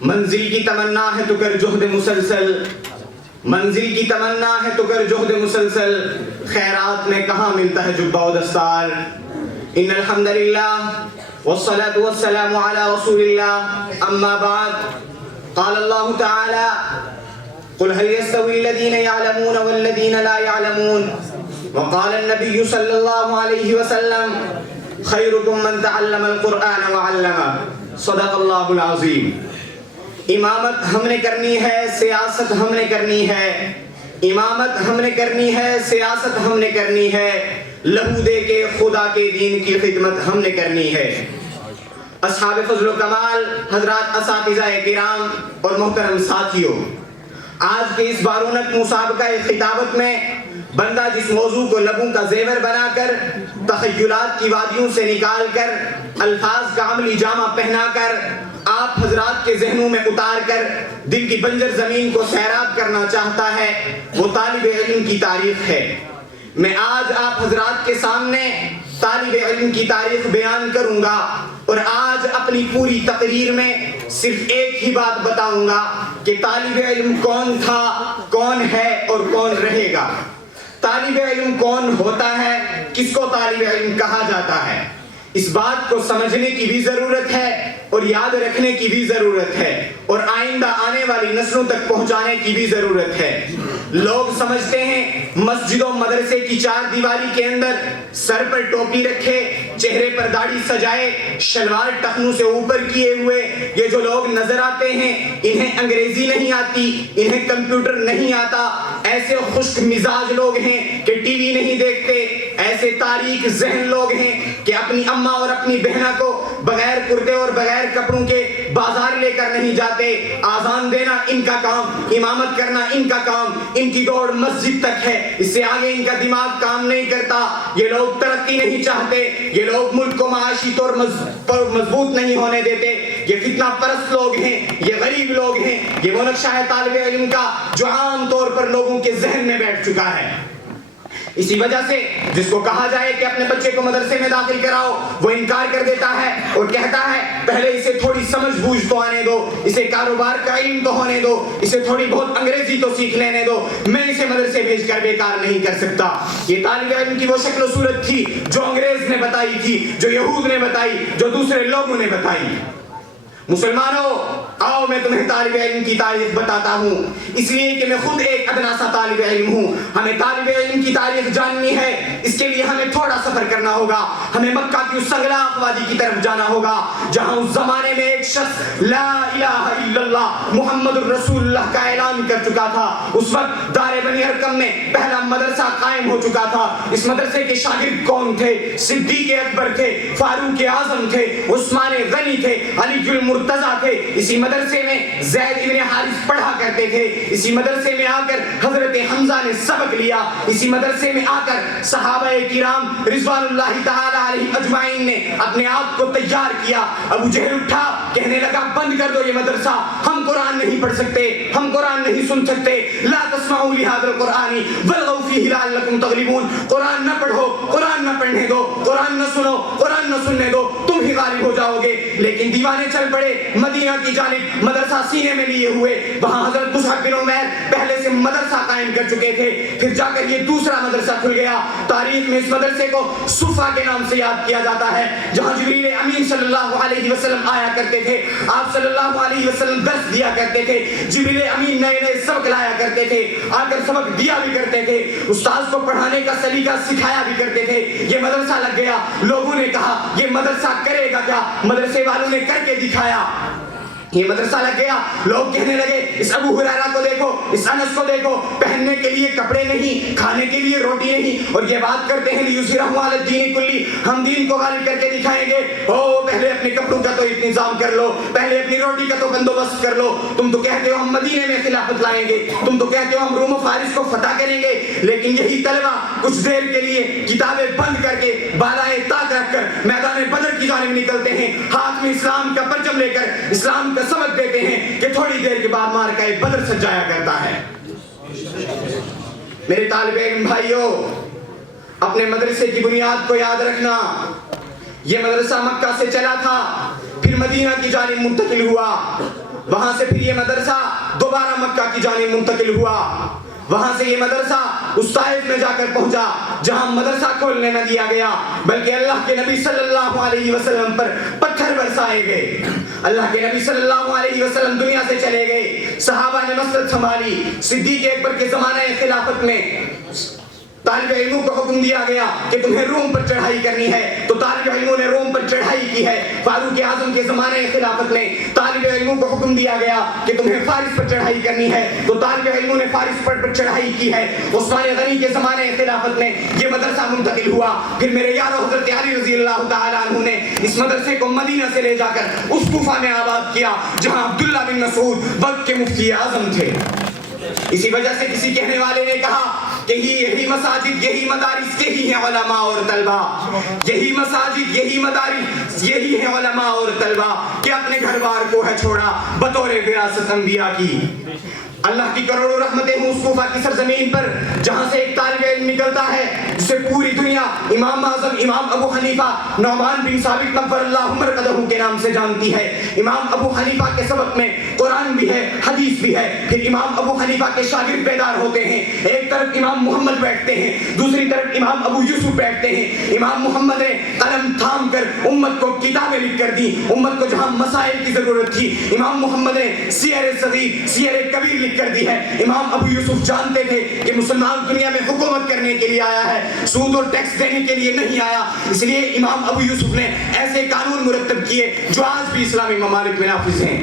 منزل کی تمنا ہے تو کر جہد مسلسل، منزل کی تمنا ہے تو کر جہد مسلسل، خیرات میں کہاں ملتا ہے جبہ و دستار۔ ان الحمدللہ والصلاة والسلام علی رسول اللہ، اما بعد، قال اللہ تعالی قل هل يستوي الذين يعلمون والذين لا يعلمون، وقال النبي صلی اللہ علیہ وسلم خیرکم من تعلم القرآن وعلمه، صدق اللہ العظیم۔ امامت ہم نے کرنی ہے، سیاست ہم نے کرنی ہے، امامت ہم نے کرنی ہے، سیاست ہم نے کرنی ہے، لہو دے کے خدا کے دین کی خدمت ہم نے کرنی ہے۔ اصحاب فضل و کمال، حضرات اساتذہ کرام اور محترم ساتھیوں، آج کے اس بارونق مسابقہ خطابت میں بندہ جس موضوع کو لبوں کا زیور بنا کر، تخیلات کی وادیوں سے نکال کر، الفاظ کا عملی جامہ پہنا کر، آپ حضرات کے ذہنوں میں اتار کر دل کی بنجر زمین کو سیراب کرنا چاہتا ہے، وہ طالب علم کی تاریخ ہے۔ میں آج آپ حضرات کے سامنے طالب علم کی تاریخ بیان کروں گا، اور آج اپنی پوری تقریر میں صرف ایک ہی بات بتاؤں گا کہ طالب علم کون تھا، کون ہے اور کون رہے گا۔ طالب علم کون ہوتا ہے، کس کو طالب علم کہا جاتا ہے، اس بات کو سمجھنے کی بھی ضرورت ہے اور یاد رکھنے کی بھی ضرورت ہے، اور آئندہ آنے والی نسلوں تک پہنچانے کی بھی ضرورت ہے۔ لوگ سمجھتے ہیں مسجد و مدرسے کی چار دیواری کے اندر سر پر ٹوپی رکھے، چہرے پر داڑھی سجائے، شلوار ٹخنوں سے اوپر کیے ہوئے یہ جو لوگ نظر آتے ہیں، انہیں انگریزی نہیں آتی، انہیں کمپیوٹر نہیں آتا، ایسے خشک مزاج لوگ ہیں کہ ٹی وی نہیں دیکھتے، ایسے تاریک ذہن لوگ ہیں کہ اپنی اماں اور اپنی بہنہ کو بغیر کرتے اور بغیر کپڑوں کے بازار لے کر نہیں جاتے۔ آذان دینا ان کا کام، امامت کرنا ان کا کام، ان کی دوڑ مسجد تک ہے، اس سے آگے ان کا دماغ کام نہیں کرتا۔ یہ لوگ ترقی نہیں چاہتے، یہ لوگ ملک کو معاشی طور پر مضبوط نہیں ہونے دیتے، یہ فتنہ پرست لوگ ہیں، یہ غریب لوگ ہیں، یہ وہ نقشہ ہے طالب علم کا جو عام طور پر لوگوں کے ذہن میں بیٹھ چکا ہے۔ اسی وجہ سے جس کو کہا جائے کہ اپنے بچے کو مدرسے میں داخل کراؤ، وہ انکار کر دیتا ہے اور کہتا ہے پہلے اسے تھوڑی سمجھ بوجھ تو آنے دو، اسے کاروبار کا علم تو ہونے دو، اسے تھوڑی بہت انگریزی تو سیکھ لینے دو، میں اسے مدرسے بھیج کر بیکار نہیں کر سکتا۔ یہ طالب علم کی وہ شکل و صورت تھی جو انگریز نے بتائی تھی، جو یہود نے بتائی، جو دوسرے لوگوں نے بتائی۔ مسلمانوں، آؤ میں تمہیں طالب علم کی تاریخ بتاتا ہوں، اس لیے کہ میں خود ایک ادنا سا طالب علم ہوں۔ ہمیں طالب علم کی تاریخ جاننی ہے، اس کے لیے ہمیں تھوڑا سفر کرنا ہوگا، ہمیں مکہ کی اس سنگلاخ وادی کی طرف جانا ہوگا جہاں اس زمانے میں ایک شخص لا الہ الا اللہ محمد الرسول اللہ کا اعلان کر چکا تھا۔ اس وقت دار بنی ارقم میں پہلا مدرسہ قائم ہو چکا تھا۔ اس مدرسے کے شاگرد کون تھے؟ صدیق اکبر تھے، فاروق اعظم تھے، عثمان غنی تھے، علی المرتضیٰ تھے۔ اسی مدرسے میں زید ابن حارث پڑھا کرتے تھے، اسی مدرسے میں آ کر حضرت حمزہ نے سبق لیا، اسی مدرسے میں آ کر صحابہ کرام رضوان اللہ تعالی علیہ اجمعین نے اپنے آپ کو تیار کیا۔ ابو جہل اٹھا، کہنے لگا بند کر دو یہ مدرسہ، ہم قرآن نہیں پڑھ سکتے، ہم قرآن نہیں سن سکتے، لا تسمعوا لهذا القرآن والغوا فيه لعلكم تغلبون، قرآن نہ پڑھو، قرآن نہ پڑھنے دو، قرآن نہ سنو، قرآن نہ سننے دو، تم ہی غالب ہو جاؤ گے۔ لیکن دیوانے چل پڑے مدینہ کی جانب، مدرسہ سینے میں لیے ہوئے۔ وہاں حضرت مصعب بن عمیر پہلے سے مدرسہ قائم کر چکے تھے، پھر جا کر یہ دوسرا مدرسہ کھل گیا۔ تاریخ میں اس مدرسے کو صفا کے نام سے یاد کیا جاتا ہے، جہاں جبریل امین صلی اللہ علیہ وسلم آیا کرتے تھے، آپ صلی اللہ علیہ وسلم درس دیا کرتے تھے، جبریل امین نئے نئے سبق لایا کرتے تھے، آ کر سبق دیا بھی کرتے تھے، استاذ کو پڑھانے کا سلیقہ سکھایا بھی کرتے تھے۔ یہ مدرسہ لگ گیا، لوگوں نے کہا یہ مدرسہ کرے گا کیا؟ مدرسے والوں نے کر کے دکھایا۔ یہ مدرسہ لگ گیا، لوگ کہنے لگے اس ابو ہریرہ کو دیکھو، اس انس کو دیکھو، پہننے کے لیے کپڑے نہیں، کھانے کے لیے روٹی نہیں، اور یہ بات کرتے ہیں لیظہرہ علی الدین کلی، ہم دین کو غالب کر کے دکھائیں گے۔ او پہلے اپنے کپڑوں کا تو انتظام کر لو، پہلے اپنی روٹی کا تو بندوبست کر لو۔ تم تو کہتے ہو ہم مدینے میں خلافت لائیں گے، تم تو کہتے ہو ہم روم و فارس کو فتح کریں گے، لیکن یہی طلبہ کچھ دیر کے لیے کتابیں بند کر کے بالائے طاق رکھ کر میدان بدر کی جانب نکلتے ہیں، ہاتھ میں اسلام کا پرچم لے کر اسلام کا سبق دیتے ہیں کہ تھوڑی دیر کے بعد مارکہ بدر سجایا کرتا ہے۔ میرے طالب علم بھائیوں، اپنے مدرسے کی بنیاد کو یاد رکھنا۔ یہ مدرسہ مکہ سے چلا تھا، پھر مدینہ کی جانب منتقل ہوا، وہاں سے پھر یہ مدرسہ دوبارہ مکہ کی جانب منتقل ہوا. وہاں سے یہ مدرسہ اس طائف میں جا کر پہنچا جہاں مدرسہ کھولنے نہ دیا گیا بلکہ اللہ کے نبی صلی اللہ علیہ وسلم پر پتھر برسائے گئے. اللہ کے نبی صلی اللہ علیہ وسلم دنیا سے چلے گئے. صحابہ نے مسجد سنبھالی. صدیق اکبر کے زمانہ خلافت میں طالب علموں کو حکم دیا گیا کہ تمہیں روم پر چڑھائی کرنی ہے تو طالب علموں نے روم پر چڑھائی کی ہے. فاروق اعظم کے زمانے خلافت میں طالب علموں کو حکم دیا گیا کہ تمہیں فارس پر چڑھائی کرنی ہے تو طالب علموں نے فارس پر چڑھائی کی ہے. عثمان غنی کے زمانے خلافت میں یہ مدرسہ منتقل ہوا. پھر میرے یارو حضرت علی رضی اللہ تعالیٰ عنہ نے اس مدرسے کو مدینہ سے لے جا کر اس کوفہ میں آباد کیا جہاں عبداللہ بن مسعود وقت کے مفتی اعظم تھے. اسی وجہ سے کسی کہنے والے نے کہا کہ یہی مساجد یہی مدارس یہی ہیں علماء اور طلباء. یہی مساجد یہی مدارس یہی ہیں علماء اور طلباء کہ اپنے گھر بار کو ہے چھوڑا بطور وراثت انبیاء کی. اللہ کی کروڑوں رحمتیں ہوں اس کوفہ کی سرزمین پر جہاں سے ایک طالب علم نکلتا ہے جسے پوری دنیا امام اعظم امام ابو حنیفہ نعمان بن ثابت نور اللہ مرقدہ کے نام سے جانتی ہے. امام ابو حنیفہ کے سبق میں قرآن بھی ہے حدیث بھی ہے. پھر امام ابو حنیفہ کے شاگرد بیدار ہوتے ہیں. ایک طرف امام محمد بیٹھتے ہیں دوسری طرف امام ابو یوسف بیٹھتے ہیں. امام محمد نے قلم تھام کر امت کو کتابیں لکھ کر دی. امت کو جہاں مسائل کی ضرورت تھی امام محمد نے سیر صغیر سیر کبیر لکھ کر دی ہے. امام ابو یوسف جانتے تھے کہ مسلمان دنیا میں حکومت کرنے کے لیے آیا ہے سود اور ٹیکس دینے کے لیے نہیں آیا. اس لیے امام ابو یوسف نے ایسے قانون مرتب کیے جو آج بھی اسلامی ممالک میں نافذ ہیں.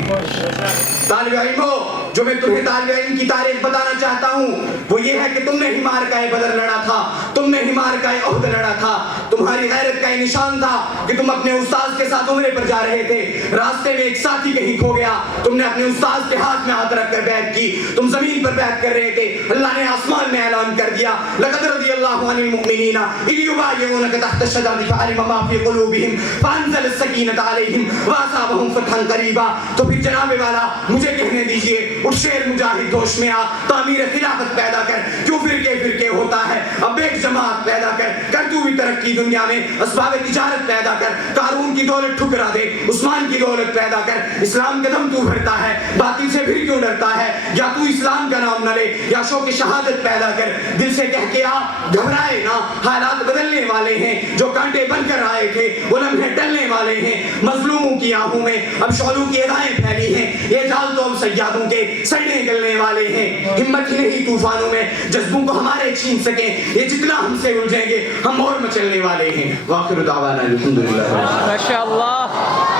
طالب علموں جو میں تمہیں طالب علم کی تاریخ بتانا چاہتا ہوں وہ یہ ہے کہ تم نے ہی معرکہ بدر لڑا تھا. تم نے ہی معرکہ احد لڑا تھا. تمہاری غیرت کا یہ نشان تھا کہ تم اپنے استاد کے ساتھ عمرے پر جا رہے تھے. راستے میں ایک ساتھی کہیں کھو گیا. تم نے اپنے استاد کے ہاتھ میں ہاتھ رکھ کر بیعت کی. تم زمین پر بیعت کر رہے تھے. اللہ نے آسمان میں اعلان کر دیا لقد رضی اللہ عن المؤمنین اذ یبایعونک تحت الشجرۃ فعلم ما فی قلوبہم فانزل السکینۃ علیہم واصابہم فتحا قریبا. تو پھر جناب والا مجھے کہنے دیجئے اٹھ شیر مجاہد ہوش میں آ تعمیر خلافت پیدا کر. کیوں فرقے فرقے ہوتا ہے اب ایک جماعت پیدا کر تو بھی ترقی دنیا میں اسباب تجارت پیدا کر. قارون کی دولت ٹھکرا دے عثمان کی دولت پیدا کر. اسلام کا دم تو بھرتا ہے باطل سے پھر کیوں ڈرتا ہے. یا تو اسلام کا نام نہ لے یا شوق شہادت پیدا کر. دل سے کہہ کے آ گھبرائے نہ حالات بدلنے والے ہیں. جو کانٹے بن کر آئے تھے وہ لمحے ٹلنے والے ہیں. مظلوموں کی آنکھوں میں اب شعلوں کی ادائیں پھیلی ہیں. یہ جال تو اب سیادوں کے سڑنے گلنے والے ہیں. ہمت ہی نہیں طوفانوں میں جذبوں کو ہمارے چھین سکیں. یہ جتنا ہم سے الجھیں گے ہم اور مچلنے والے ہیں. واخر دعوانا الحمدللہ. ماشاءاللہ.